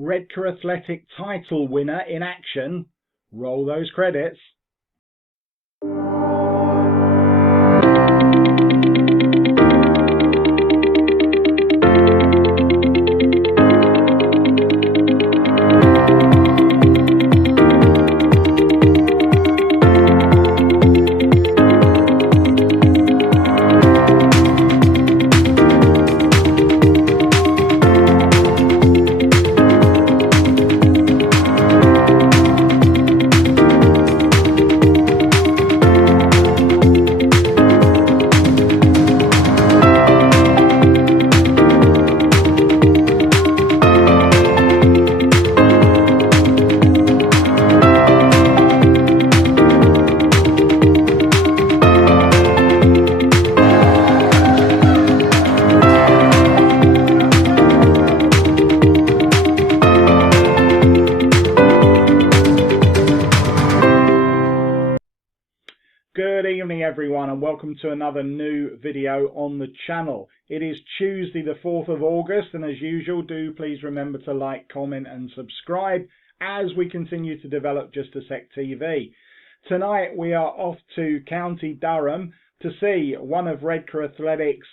Redcar Athletic title winner in action. Roll those credits. Good evening everyone, and welcome to another new video on the channel. It is Tuesday the 4th of August, and as usual, do please remember to like, comment and subscribe as we continue to develop Just a Sec TV. Tonight we are off to County Durham to see one of Redcar Athletic's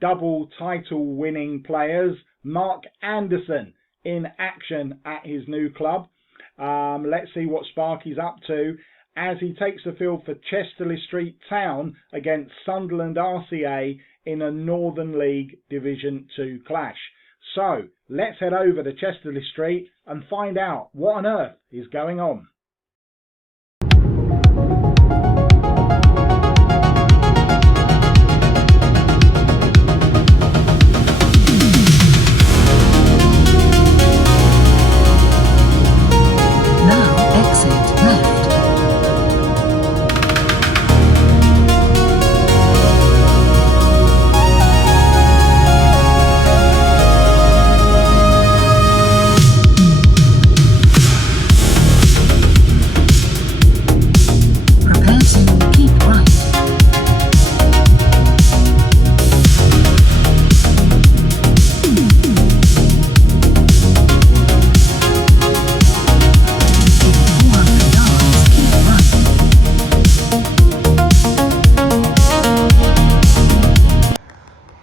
double title winning players, Mark Anderson, in action at his new club. Let's see what Sparky's up to as he takes the field for Chesterley Street Town against Sunderland RCA in a Northern League Division 2 clash. So let's head over to Chesterley Street and find out what on earth is going on.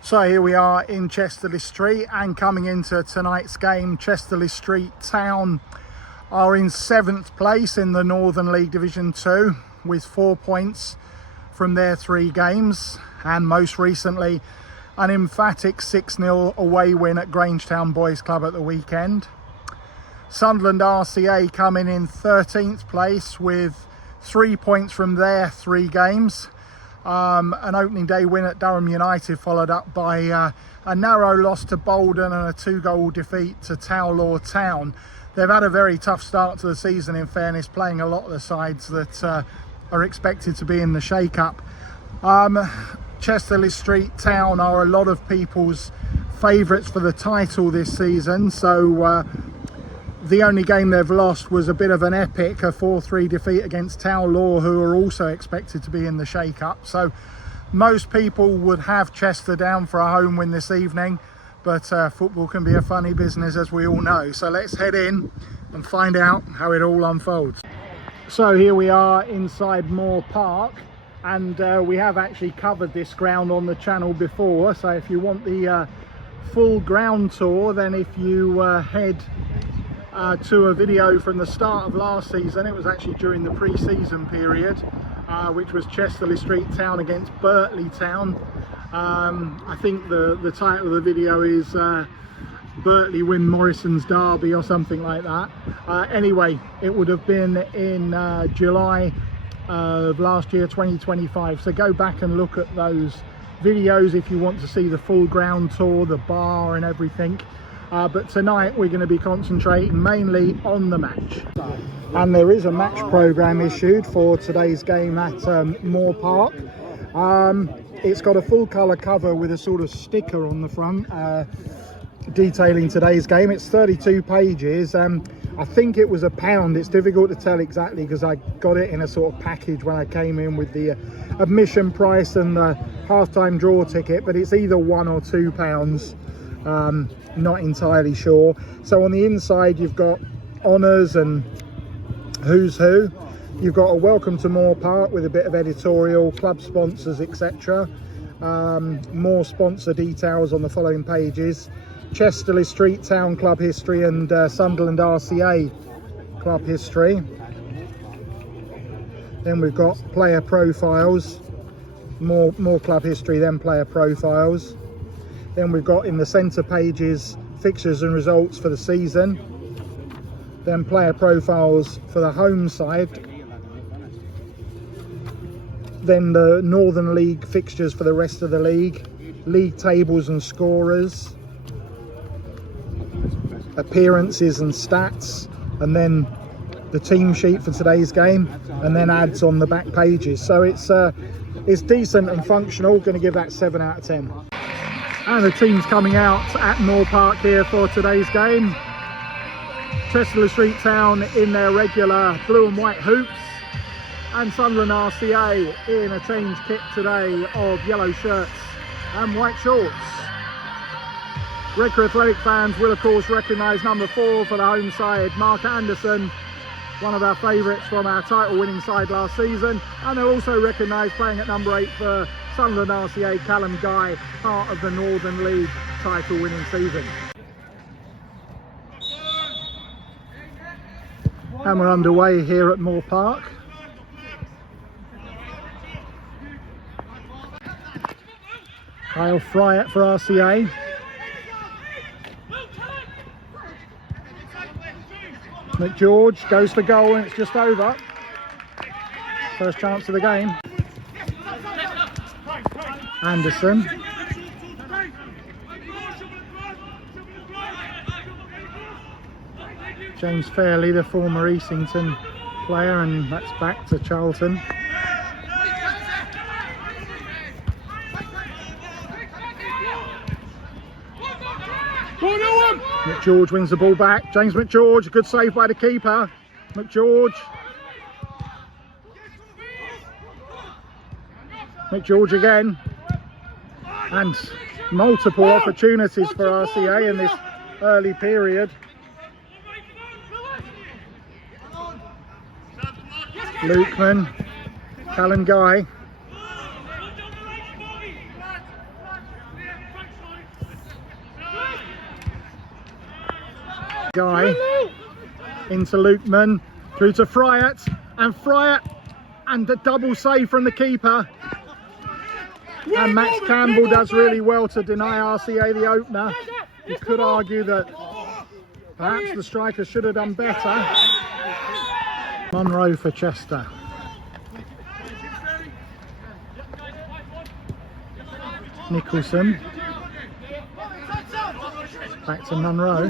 So here we are in Chesterley Street, and coming into tonight's game, Chesterley Street Town are in 7th place in the Northern League Division 2 with 4 points from their 3 games, and most recently an emphatic 6-0 away win at Grangetown Boys Club at the weekend. Sunderland RCA coming in 13th place with 3 points from their 3 games. An opening day win at Durham United, followed up by a narrow loss to Bolden and a 2-goal defeat to Towlaw Town. They've had a very tough start to the season, in fairness, playing a lot of the sides that are expected to be in the shake-up. Chesterley Street Town are a lot of people's favourites for the title this season, so the only game they've lost was a bit of an epic, a 4-3 defeat against Towlaw, who are also expected to be in the shake-up. So most people would have Chester down for a home win this evening, but football can be a funny business, as we all know. So let's head in and find out how it all unfolds. So here we are inside Moor Park, and we have actually covered this ground on the channel before. So if you want the full ground tour, then if you head to a video from the start of last season, it was actually during the pre-season period, which was Chesterley Street Town against Birtley Town. I think the title of the video is Birtley win Morrison's Derby or something like that. Anyway, it would have been in July of last year, 2025, so go back and look at those videos if you want to see the full ground tour, the bar and everything. But tonight we're going to be concentrating mainly on the match, and there is a match programme issued for today's game at Moor Park. It's got a full colour cover with a sort of sticker on the front detailing today's game. It's 32 pages. I think it was £1. It's difficult to tell exactly because I got it in a sort of package when I came in with the admission price and the half-time draw ticket, but it's either £1 or £2. Not entirely sure. So on the inside you've got honours and who's who. You've got a welcome to Moor Park with a bit of editorial, club sponsors, etc. More sponsor details on the following pages. Chesterley Street Town Club history and Sunderland RCA club history. Then we've got player profiles, more club history, then player profiles. Then we've got in the centre pages fixtures and results for the season. Then player profiles for the home side. Then the Northern League fixtures for the rest of the league. League tables and scorers. Appearances and stats. And then the team sheet for today's game. And then ads on the back pages. So it's decent and functional. Going to give that 7 out of 10. And the team's coming out at Moor Park here for today's game. Chesterley Street Town in their regular blue and white hoops, and Sunderland RCA in a change kit today of yellow shirts and white shorts. Redcar Athletic fans will of course recognise number 4 for the home side, Mark Anderson, one of our favourites from our title winning side last season, and they'll also recognise playing at number 8 for Sunderland RCA, Callum Guy, part of the Northern League title winning season. And we're underway here at Moor Park. Kyle Fryatt for RCA. McGeorge goes for goal and it's just over. First chance of the game. Anderson. James Fairley, the former Easington player, and that's back to Charlton. McGeorge wins the ball back. James McGeorge, a good save by the keeper. McGeorge again. And multiple opportunities for RCA in this early period. Lukeman, Callum Guy. Into Lukeman, through to Fryatt, and a double save from the keeper. And Max Campbell does really well to deny RCA the opener. You could argue that perhaps the striker should have done better. Monroe for Chester. Nicholson. Back to Monroe.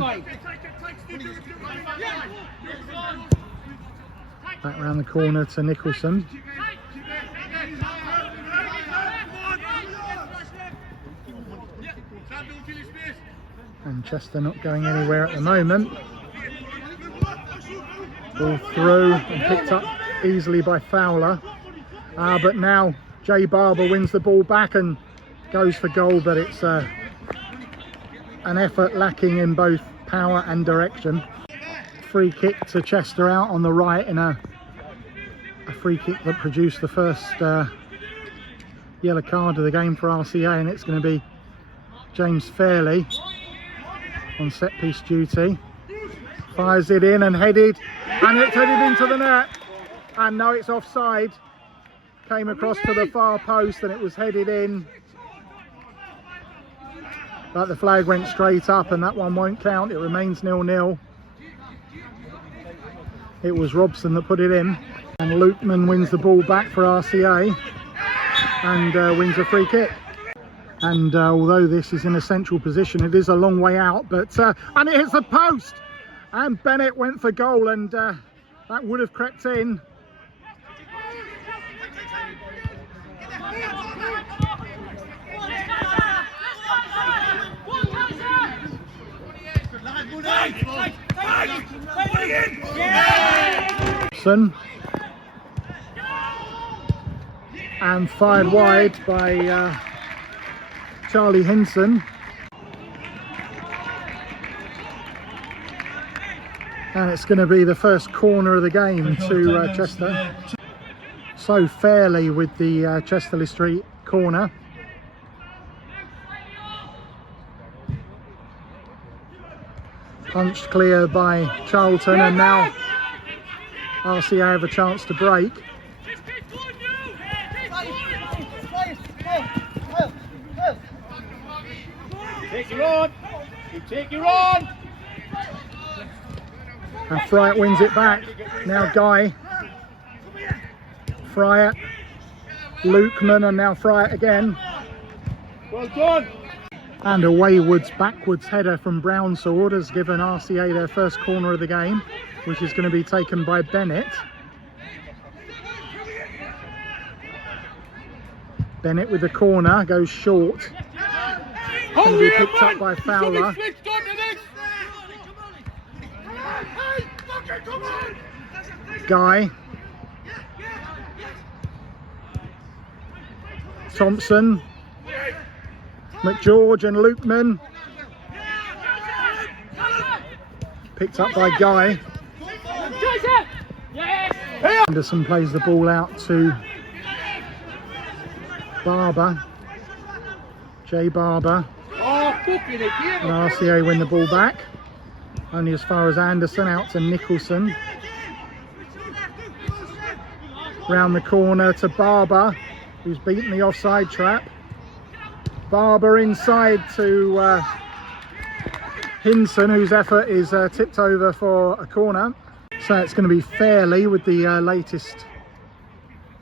Back round the corner to Nicholson. And Chester not going anywhere at the moment. Ball through and picked up easily by Fowler. But now Jay Barber wins the ball back and goes for goal, but it's an effort lacking in both power and direction. Free kick to Chester out on the right in a free kick that produced the first yellow card of the game for RCA, and it's going to be James Fairley on set piece duty. Fires it in and headed, and it's headed into the net, and no, it's offside. Came across to the far post and it was headed in, but the flag went straight up and that one won't count. It remains 0-0. It was Robson that put it in, and Lukeman wins the ball back for RCA and wins a free kick. And although this is in a central position, it is a long way out, but and it hits the post, and Bennett went for goal, and that would have crept in. And fired wide by Charlie Hinson. And it's going to be the first corner of the game to Chester. So fairly with the Chesterley Street corner. Punched clear by Charlton, and now RCA have a chance to break. Take your on! You take your on! And Fryatt wins it back. Now Guy. Fryatt. Lukeman, and now Fryatt again. Well done! And a waywards backwards header from Brownsword has given RCA their first corner of the game, which is going to be taken by Bennett. Bennett with the corner, goes short. Going to be picked up by Fowler. Guy. Thompson. McGeorge and Lukeman. Picked up by Guy. Anderson plays the ball out to Barber. Jay Barber. And RCA win the ball back. Only as far as Anderson, out to Nicholson. Round the corner to Barber, who's beaten the offside trap. Barber inside to Hinson, whose effort is tipped over for a corner. So it's going to be Fairley with the latest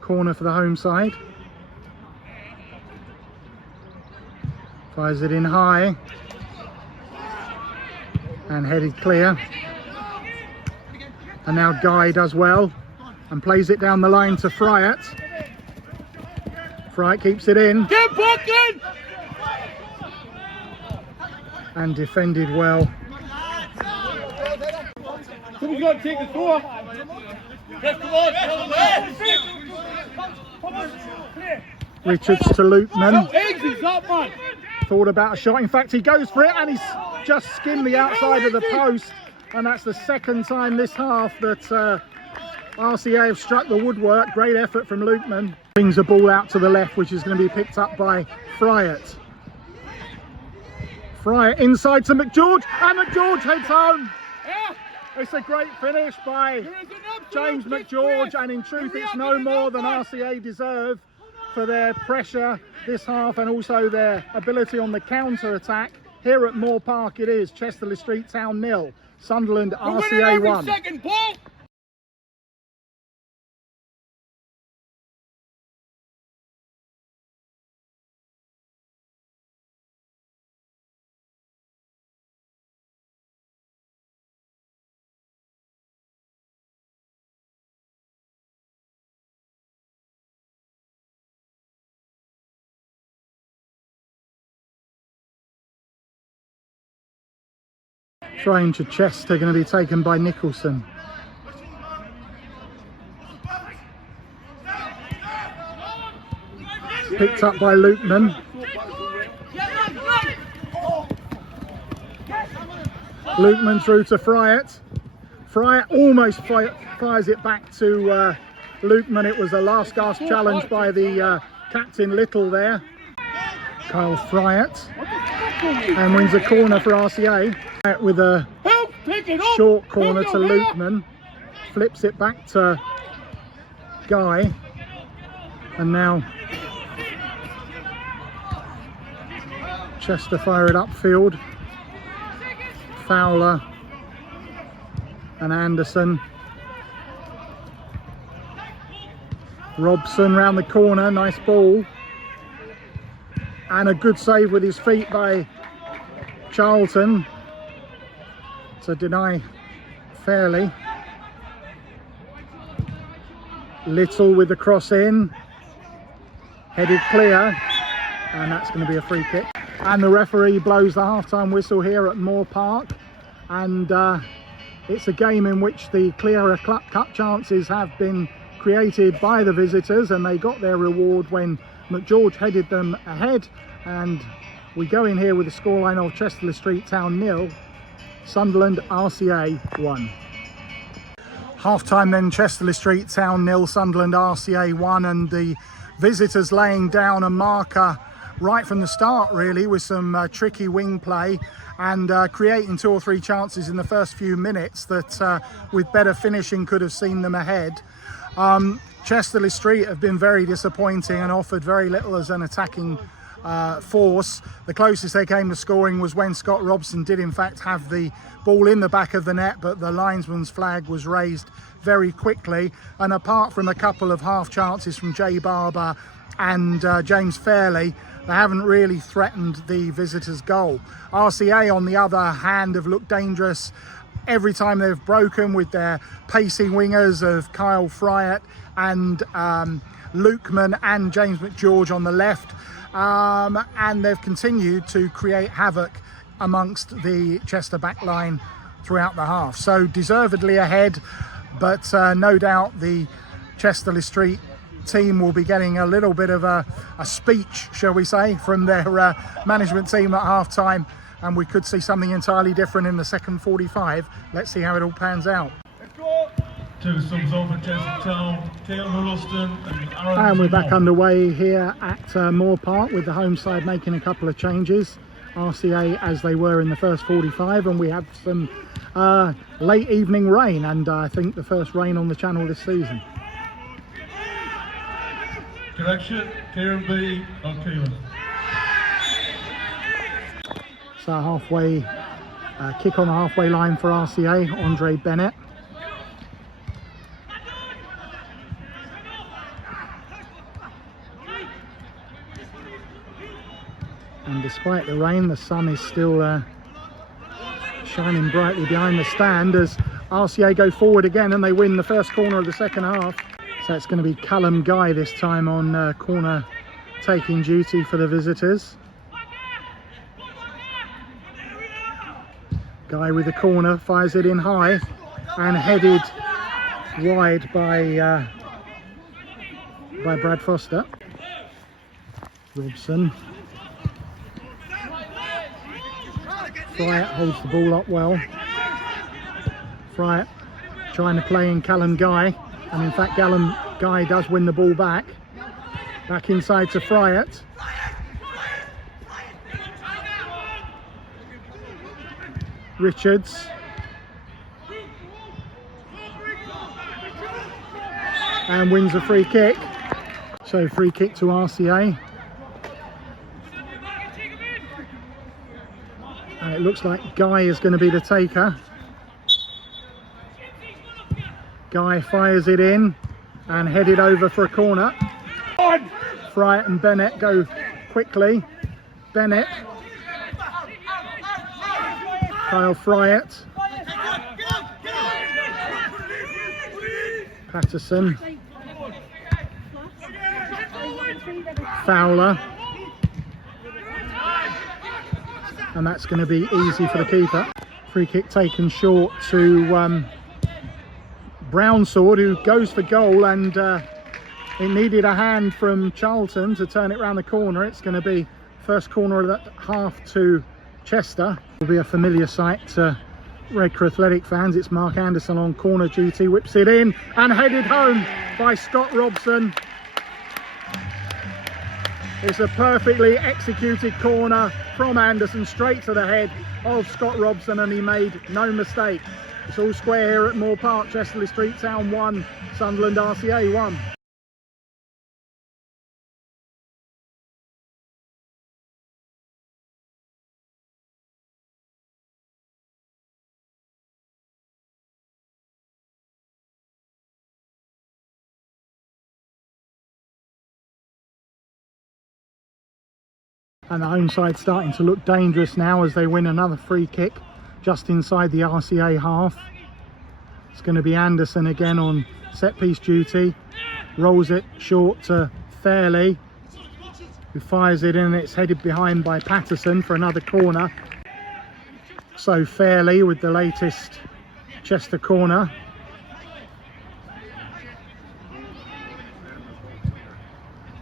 corner for the home side. Fires it in high and headed clear. And now Guy does well and plays it down the line to Fryatt. Fryatt keeps it in. Get back in! And defended well. Someone's got to take the score. Richards to Lukeman. Eggs up, man. Thought about a shot. In fact, he goes for it and he's just skimmed the outside of the post. And that's the second time this half that RCA have struck the woodwork. Great effort from Lukeman. Brings the ball out to the left, which is going to be picked up by Fryatt. Fryatt inside to McGeorge, and McGeorge heads home. It's a great finish by James McGeorge, and in truth it's no more than RCA deserve for their pressure this half and also their ability on the counter-attack. Here at Moor Park it is, Chesterley Street Town 0, Sunderland RCA 1. Trying to Chester, going to be taken by Nicholson. Picked up by Lukeman. Lukeman through to Fryatt. Fryatt almost fires it back to Lukeman. It was a last gasp challenge by the captain Little there. Kyle Fryatt. And wins a corner for RCA. With a short corner to Lukeman. Flips it back to Guy. And now Chester fire it upfield. Fowler and Anderson. Robson round the corner, nice ball. And a good save with his feet by Charlton to deny Fairley. Little with the cross in. Headed clear. And that's going to be a free kick. And the referee blows the half-time whistle here at Moor Park. And it's a game in which the clearer cup chances have been created by the visitors, and they got their reward when McGeorge headed them ahead. And we go in here with the scoreline of Chesterley Street Town 0, Sunderland RCA 1. Half-time then, Chesterley Street Town 0, Sunderland RCA 1, and the visitors laying down a marker right from the start really, with some tricky wing play and creating 2 or 3 chances in the first few minutes that with better finishing could have seen them ahead. Chesterley Street have been very disappointing and offered very little as an attacking force. The closest they came to scoring was when Scott Robson did in fact have the ball in the back of the net, but the linesman's flag was raised very quickly, and apart from a couple of half chances from Jay Barber and James Fairley, they haven't really threatened the visitors' goal. RCA on the other hand have looked dangerous every time they've broken, with their pacing wingers of Kyle Fryatt and Lukeman and James McGeorge on the left, and they've continued to create havoc amongst the Chester backline throughout the half. So deservedly ahead, but no doubt the Chesterley Street team will be getting a little bit of a speech, shall we say, from their management team at half time, and we could see something entirely different in the second 45. Let's see how it all pans out. Two subs over Chester Town, Keelan Hulston and Aaron. And we're back underway here at Moor Park, with the home side making a couple of changes. RCA as they were in the first 45, and we have some late evening rain, and I think the first rain on the channel this season. Correction, Kieran B. or Keelan. So halfway, kick on the halfway line for RCA, Andre Bennett. And despite the rain, the sun is still shining brightly behind the stand as RCA go forward again, and they win the first corner of the second half. So it's going to be Callum Guy this time on corner taking duty for the visitors. Guy with the corner, fires it in high and headed wide by Brad Foster. Robson. Fryatt holds the ball up well. Fryatt trying to play in Callum Guy, and in fact Callum Guy does win the ball back. Back inside to Fryatt. Richards. And wins a free kick. So free kick to RCA. And it looks like Guy is going to be the taker. Guy fires it in and headed over for a corner. Fryatt and Bennett go quickly. Bennett. Kyle Fryatt. Patterson. Fowler. And that's going to be easy for the keeper. Free kick taken short to Brownsword, who goes for goal, and it needed a hand from Charlton to turn it round the corner. It's going to be first corner of that half to Chester. Will be a familiar sight to Redcar Athletic fans. It's Mark Anderson on corner duty, whips it in and headed home by Scott Robson. It's a perfectly executed corner from Anderson straight to the head of Scott Robson, and he made no mistake. It's all square here at Moor Park. Chesterley Street Town 1, Sunderland RCA 1. And the home side starting to look dangerous now as they win another free kick just inside the RCA half. It's going to be Anderson again on set piece duty. Rolls it short to Fairley, who fires it in, and it's headed behind by Patterson for another corner. So Fairley with the latest Chester corner.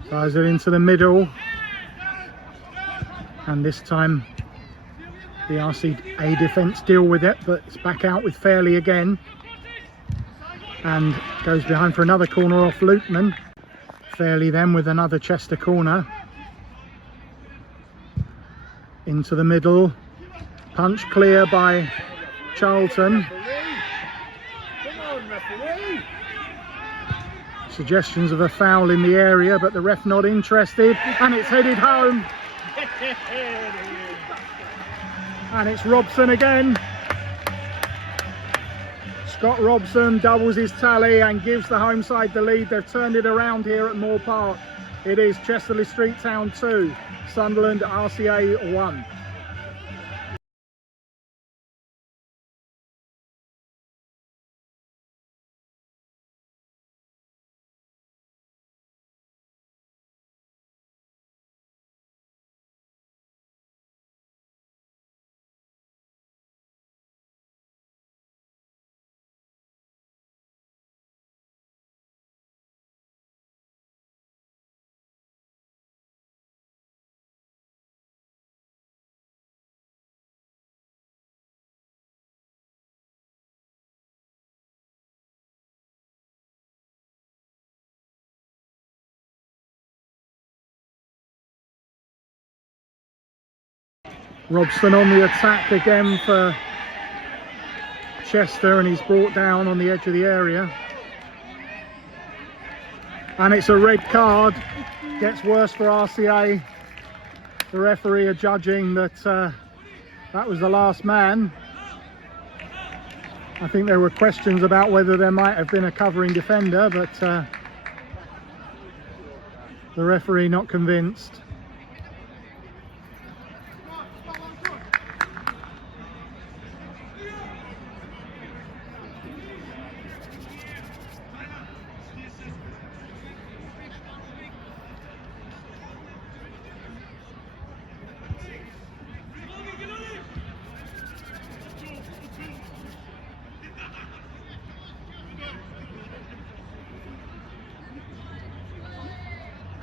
Fires it into the middle. And this time the RCA defence deal with it, but it's back out with Fairley again. and goes behind for another corner off Lukeman. Fairley then with another Chester corner. Into the middle. Punch clear by Charlton. Suggestions of a foul in the area, but the ref not interested, and it's headed home. And it's Robson again. Scott Robson doubles his tally and gives the home side the lead. They've turned it around here at Moor Park. It is Chesterley Street Town 2, Sunderland RCA 1. Robson on the attack again for Chester, and he's brought down on the edge of the area. And it's a red card. Gets worse for RCA. The referee are judging that that was the last man. I think there were questions about whether there might have been a covering defender, but the referee not convinced.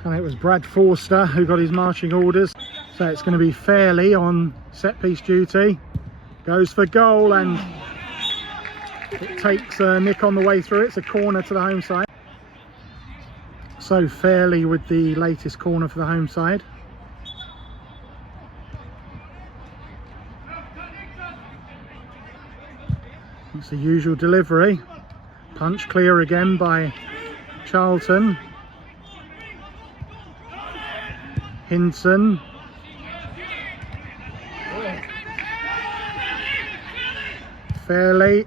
And it was Brad Forster who got his marching orders. So it's going to be Fairley on set piece duty. Goes for goal, and it takes a nick on the way through. It's a corner to the home side. So Fairley with the latest corner for the home side. It's the usual delivery. Punch clear again by Charlton. Hinson. Fairley.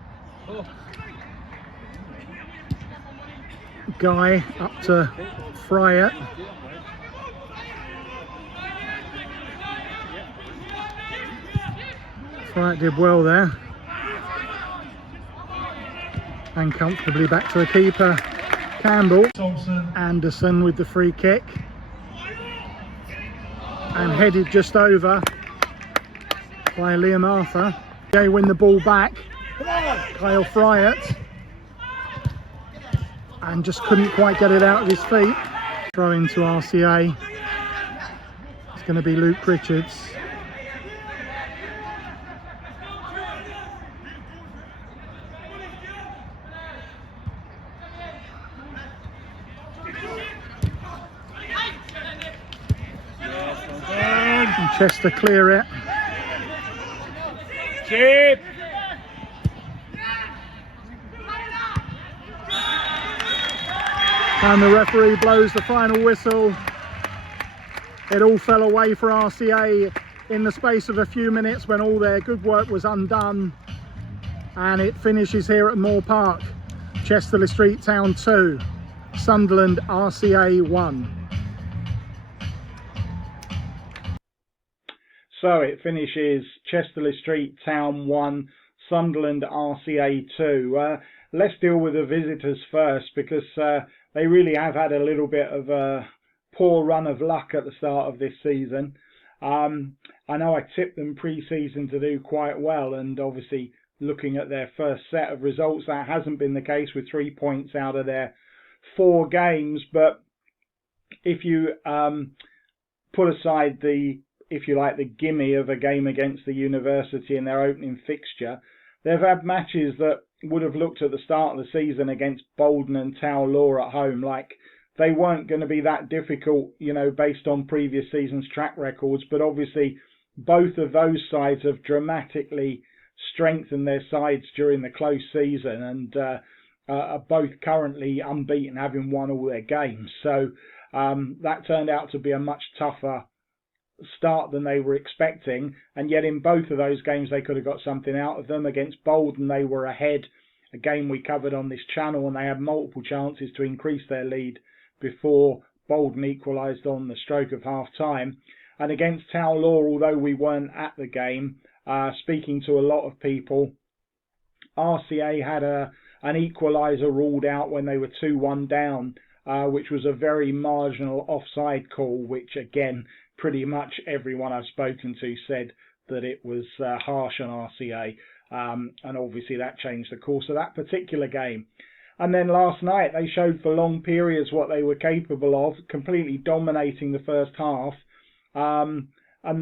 Guy up to Fryatt. Fryatt did well there. And comfortably back to the keeper, Campbell. Thompson. Anderson with the free kick. And headed just over by Liam Arthur. They win the ball back. Kyle Fryatt. And just couldn't quite get it out of his feet. Throw into RCA. It's going to be Luke Richards. And Chester clear it. Chip! And the referee blows the final whistle. It all fell away for RCA in the space of a few minutes when all their good work was undone. And it finishes here at Moor Park. Chesterley Street Town 2, Sunderland RCA 1. So it finishes Chesterley Street Town 1, Sunderland RCA 2. Let's deal with the visitors first, because they really have had a little bit of a poor run of luck at the start of this season. I know I tipped them pre-season to do quite well, and obviously looking at their first set of results, that hasn't been the case with 3 points out of their 4 games. But if you put aside the, if you like, the gimme of a game against the University in their opening fixture, they've had matches that would have looked at the start of the season against Bolton and Tower Law at home like they weren't going to be that difficult, based on previous seasons' track records. But obviously, both of those sides have dramatically strengthened their sides during the close season, and are both currently unbeaten, having won all their games. So that turned out to be a much tougher start than they were expecting, and yet in both of those games they could have got something out of them. Against Bolton they were ahead, a game we covered on this channel, and they had multiple chances to increase their lead before Bolton equalised on the stroke of half time. And against Tower Law, although we weren't at the game, speaking to a lot of people, RCA had an equaliser ruled out when they were 2-1 down, which was a very marginal offside call, which again pretty much everyone I've spoken to said that it was harsh on RCA, and obviously that changed the course of that particular game. And then last night they showed for long periods what they were capable of, completely dominating the first half, and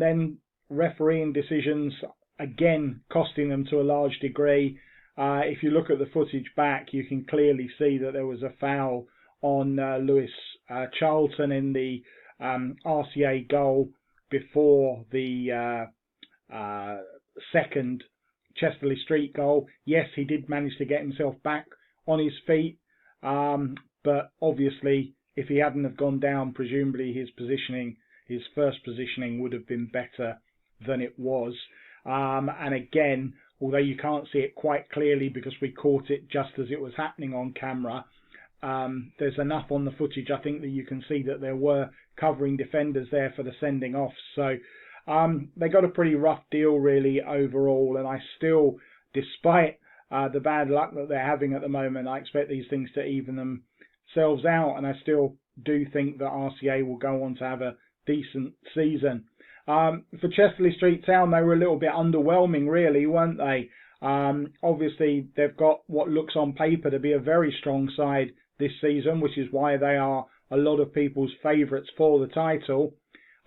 then refereeing decisions again costing them to a large degree. If you look at the footage back, you can clearly see that there was a foul on Lewis Charlton in the RCA goal before the second Chesterley Street goal. Yes, he did manage to get himself back on his feet, but obviously if he hadn't have gone down, presumably his first positioning would have been better than it was. And again, although you can't see it quite clearly because we caught it just as it was happening on camera, there's enough on the footage, I think, that you can see that there were covering defenders there for the sending off. So they got a pretty rough deal really overall, and I still, despite the bad luck that they're having at the moment, I expect these things to even themselves out, and I still do think that RCA will go on to have a decent season. For Chesterley Street Town, they were a little bit underwhelming really, weren't they? Obviously they've got what looks on paper to be a very strong side this season, which is why they are a lot of people's favourites for the title.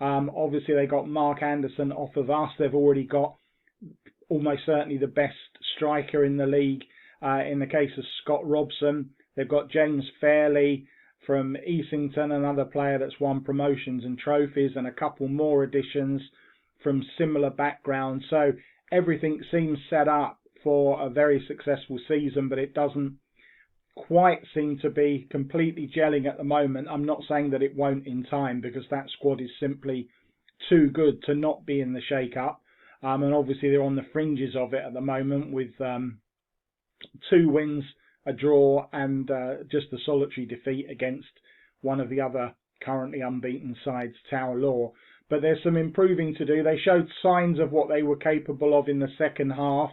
Obviously they got Mark Anderson off of us. They've already got almost certainly the best striker in the league in the case of Scott Robson. They've got James Fairley from Easington, another player that's won promotions and trophies, and a couple more additions from similar backgrounds. So everything seems set up for a very successful season, but it doesn't quite seem to be completely gelling at the moment. I'm not saying that it won't in time, because that squad is simply too good to not be in the shake-up. And obviously they're on the fringes of it at the moment with 2 wins, a draw, and just a solitary defeat against one of the other currently unbeaten sides, Tower Law. But there's some improving to do. They showed signs of what they were capable of in the second half.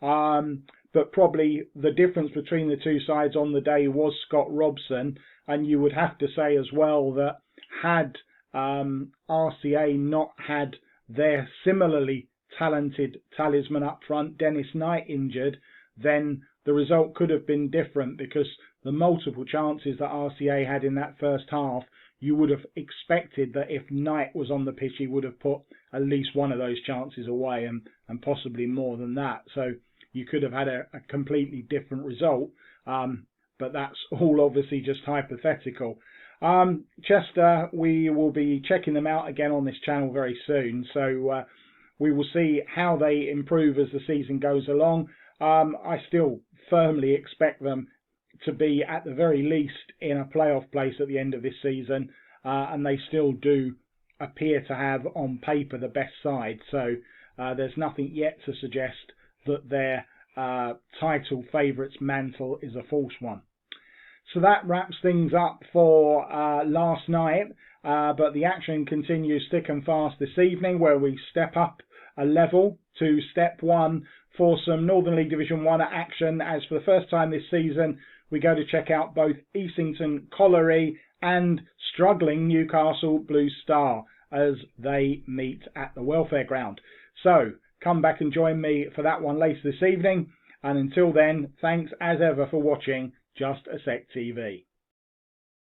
But probably the difference between the two sides on the day was Scott Robson. And you would have to say as well that had RCA not had their similarly talented talisman up front, Dennis Knight, injured, then the result could have been different, because the multiple chances that RCA had in that first half, you would have expected that if Knight was on the pitch, he would have put at least one of those chances away, and possibly more than that. So you could have had a completely different result, but that's all obviously just hypothetical. Chester, we will be checking them out again on this channel very soon, so we will see how they improve as the season goes along. I still firmly expect them to be at the very least in a playoff place at the end of this season, and they still do appear to have on paper the best side. So there's nothing yet to suggest that their title favourites mantle is a false one. So that wraps things up for last night, but the action continues thick and fast this evening, where we step up a level to step 1 for some Northern League Division 1 action, as for the first time this season we go to check out both Easington Colliery and struggling Newcastle Blue Star as they meet at the welfare ground. So come back and join me for that one later this evening, and until then, thanks as ever for watching Just a Sec TV.